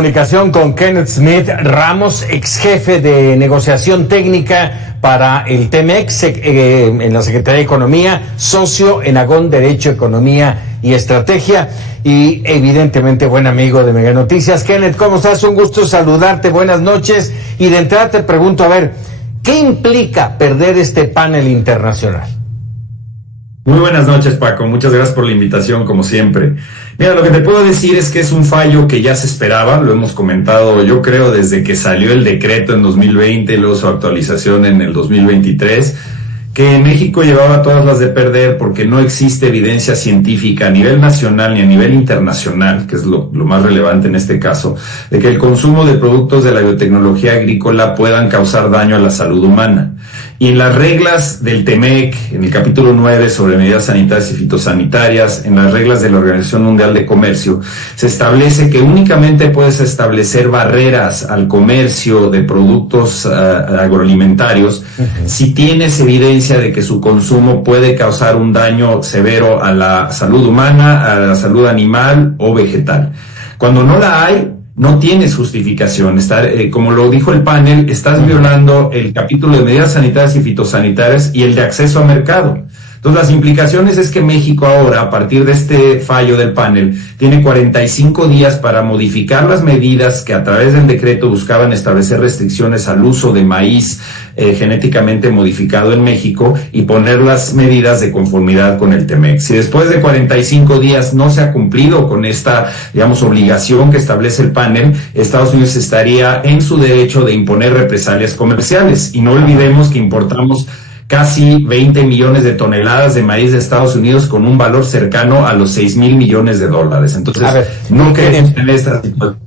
Comunicación con Kenneth Smith Ramos, ex jefe de negociación técnica para el TEMEC en la Secretaría de Economía, socio en Agón Derecho, Economía y Estrategia, y evidentemente buen amigo de Mega Noticias. Kenneth, ¿cómo estás? Un gusto saludarte, buenas noches. Y de entrada te pregunto, a ver, ¿qué implica perder este panel internacional? Muy buenas noches, Paco. Muchas gracias por la invitación, como siempre. Mira, lo que te puedo decir es que es un fallo que ya se esperaba, lo hemos comentado, yo creo, desde que salió el decreto en 2020 y luego su actualización en el 2023, que México llevaba todas las de perder porque no existe evidencia científica a nivel nacional ni a nivel internacional, que es lo más relevante en este caso, de que el consumo de productos de la biotecnología agrícola puedan causar daño a la salud humana. Y en las reglas del TEMEC, en el capítulo 9 sobre medidas sanitarias y fitosanitarias, en las reglas de la Organización Mundial de Comercio, se establece que únicamente puedes establecer barreras al comercio de productos agroalimentarios si tienes evidencia de que su consumo puede causar un daño severo a la salud humana, a la salud animal o vegetal. Cuando no la hay, no tienes justificación. Como lo dijo el panel, estás violando el capítulo de medidas sanitarias y fitosanitarias y el de acceso a mercado. Entonces, las implicaciones es que México ahora, a partir de este fallo del panel, tiene 45 días para modificar las medidas que a través del decreto buscaban establecer restricciones al uso de maíz genéticamente modificado en México y poner las medidas de conformidad con el TEMEC. Si después de 45 días no se ha cumplido con esta, obligación que establece el panel, Estados Unidos estaría en su derecho de imponer represalias comerciales. Y no olvidemos que importamos casi 20 millones de toneladas de maíz de Estados Unidos con un valor cercano a los 6,000 millones de dólares. Entonces, no queremos tener esta situación.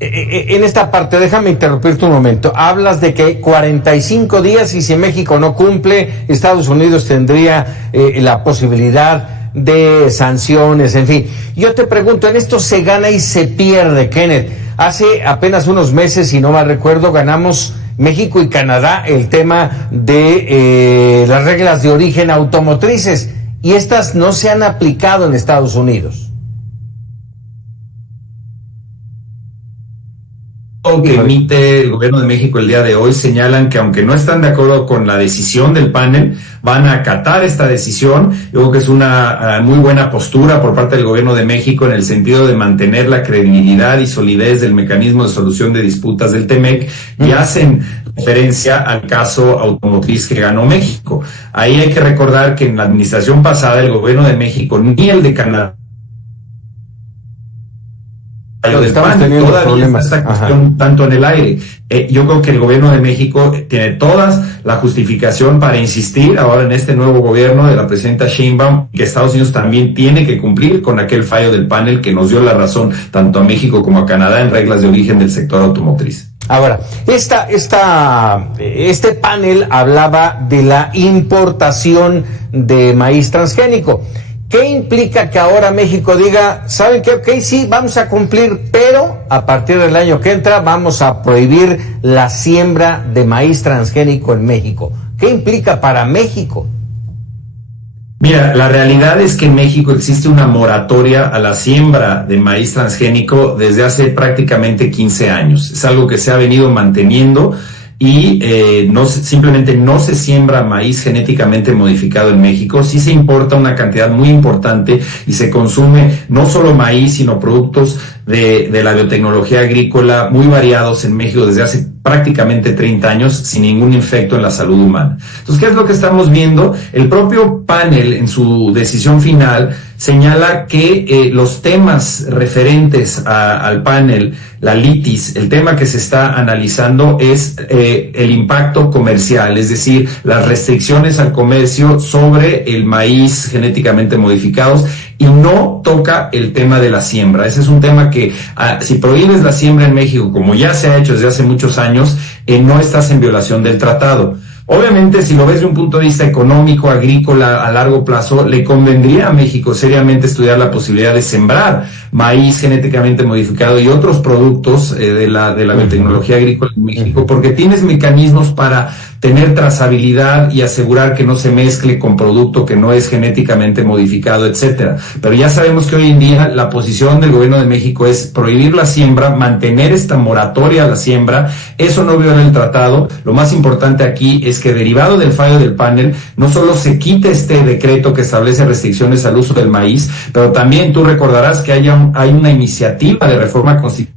En esta parte, déjame interrumpirte un momento. Hablas de que 45 días y si México no cumple, Estados Unidos tendría la posibilidad de sanciones, en fin. Yo te pregunto, en esto se gana y se pierde, Kenneth. Hace apenas unos meses, si no mal recuerdo, ganamos México y Canadá el tema de las reglas de origen automotrices, y estas no se han aplicado en Estados Unidos. Que emite el gobierno de México el día de hoy señalan que aunque no están de acuerdo con la decisión del panel, van a acatar esta decisión. Yo creo que es una muy buena postura por parte del gobierno de México en el sentido de mantener la credibilidad y solidez del mecanismo de solución de disputas del TEMEC, y hacen referencia al caso automotriz que ganó México. Ahí hay que recordar que en la administración pasada el gobierno de México ni el de Canadá todavía problemas. Esta cuestión tanto en el aire. Yo creo que el gobierno de México tiene toda la justificación para insistir ahora en este nuevo gobierno de la presidenta Sheinbaum, que Estados Unidos también tiene que cumplir con aquel fallo del panel que nos dio la razón tanto a México como a Canadá en reglas de origen del sector automotriz. Ahora, este panel hablaba de la importación de maíz transgénico. ¿Qué implica que ahora México diga, ¿saben qué? Ok, sí, vamos a cumplir, pero a partir del año que entra vamos a prohibir la siembra de maíz transgénico en México? ¿Qué implica para México? Mira, la realidad es que en México existe una moratoria a la siembra de maíz transgénico desde hace prácticamente 15 años. Es algo que se ha venido manteniendo y simplemente no se siembra maíz genéticamente modificado en México. Sí se importa una cantidad muy importante y se consume no solo maíz, sino productos de la biotecnología agrícola muy variados en México desde hace prácticamente 30 años sin ningún efecto en la salud humana. Entonces, ¿qué es lo que estamos viendo? El propio panel en su decisión final señala que los temas referentes al panel, la litis, el tema que se está analizando es el impacto comercial, es decir, las restricciones al comercio sobre el maíz genéticamente modificados, y no toca el tema de la siembra. Ese es un tema que si prohíbes la siembra en México, como ya se ha hecho desde hace muchos años, no estás en violación del tratado. Obviamente, si lo ves de un punto de vista económico, agrícola, a largo plazo, le convendría a México seriamente estudiar la posibilidad de sembrar maíz genéticamente modificado y otros productos de la biotecnología agrícola en México, porque tienes mecanismos para tener trazabilidad y asegurar que no se mezcle con producto que no es genéticamente modificado, etcétera. Pero ya sabemos que hoy en día la posición del gobierno de México es prohibir la siembra, mantener esta moratoria a la siembra. Eso no viola el tratado. Lo más importante aquí es que, derivado del fallo del panel, no solo se quite este decreto que establece restricciones al uso del maíz, pero también tú recordarás que hay una iniciativa de reforma constitucional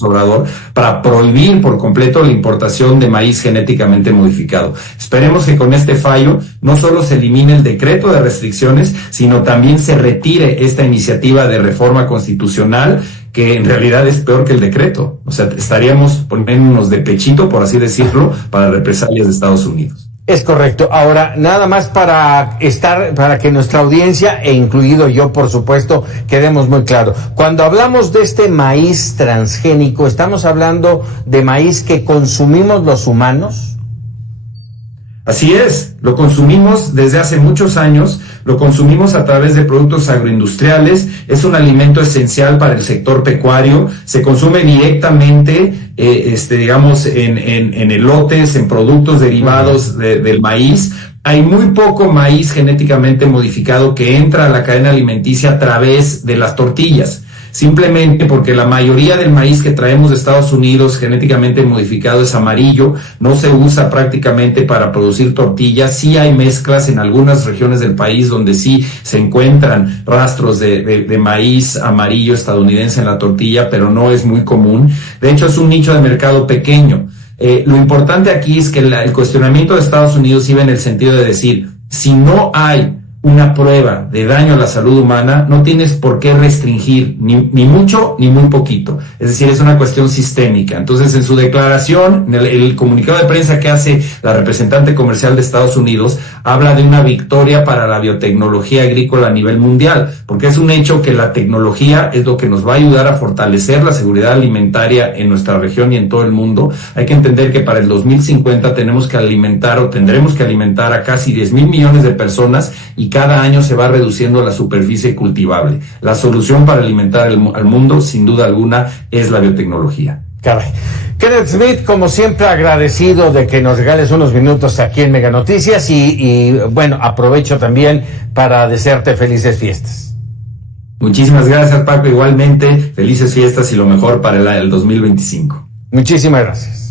Obrador para prohibir por completo la importación de maíz genéticamente modificado. Esperemos que con este fallo no solo se elimine el decreto de restricciones, sino también se retire esta iniciativa de reforma constitucional, que en realidad es peor que el decreto. O sea, estaríamos poniéndonos de pechito, por así decirlo, para represalias de Estados Unidos. Es correcto. Ahora, nada más para que nuestra audiencia, e incluido yo, por supuesto, quedemos muy claro. Cuando hablamos de este maíz transgénico, ¿estamos hablando de maíz que consumimos los humanos? Así es, lo consumimos desde hace muchos años, lo consumimos a través de productos agroindustriales, es un alimento esencial para el sector pecuario, se consume directamente, digamos, en elotes, en productos derivados del maíz. Hay muy poco maíz genéticamente modificado que entra a la cadena alimenticia a través de las tortillas. Simplemente porque la mayoría del maíz que traemos de Estados Unidos genéticamente modificado es amarillo, no se usa prácticamente para producir tortillas. Sí hay mezclas en algunas regiones del país donde sí se encuentran rastros de maíz amarillo estadounidense en la tortilla, pero no es muy común. De hecho, es un nicho de mercado pequeño. Lo importante aquí es que el cuestionamiento de Estados Unidos iba en el sentido de decir, si no hay una prueba de daño a la salud humana, no tienes por qué restringir ni mucho ni muy poquito. Es decir, es una cuestión sistémica. Entonces, en su declaración, en el comunicado de prensa que hace la representante comercial de Estados Unidos, habla de una victoria para la biotecnología agrícola a nivel mundial, porque es un hecho que la tecnología es lo que nos va a ayudar a fortalecer la seguridad alimentaria en nuestra región y en todo el mundo. Hay que entender que para el 2050 tendremos que alimentar a casi 10,000 millones de personas, y cada año se va reduciendo la superficie cultivable. La solución para alimentar al mundo, sin duda alguna, es la biotecnología. Caray. Kenneth Smith, como siempre, agradecido de que nos regales unos minutos aquí en Mega Noticias y bueno, aprovecho también para desearte felices fiestas. Muchísimas gracias, Paco. Igualmente, felices fiestas y lo mejor para el 2025. Muchísimas gracias.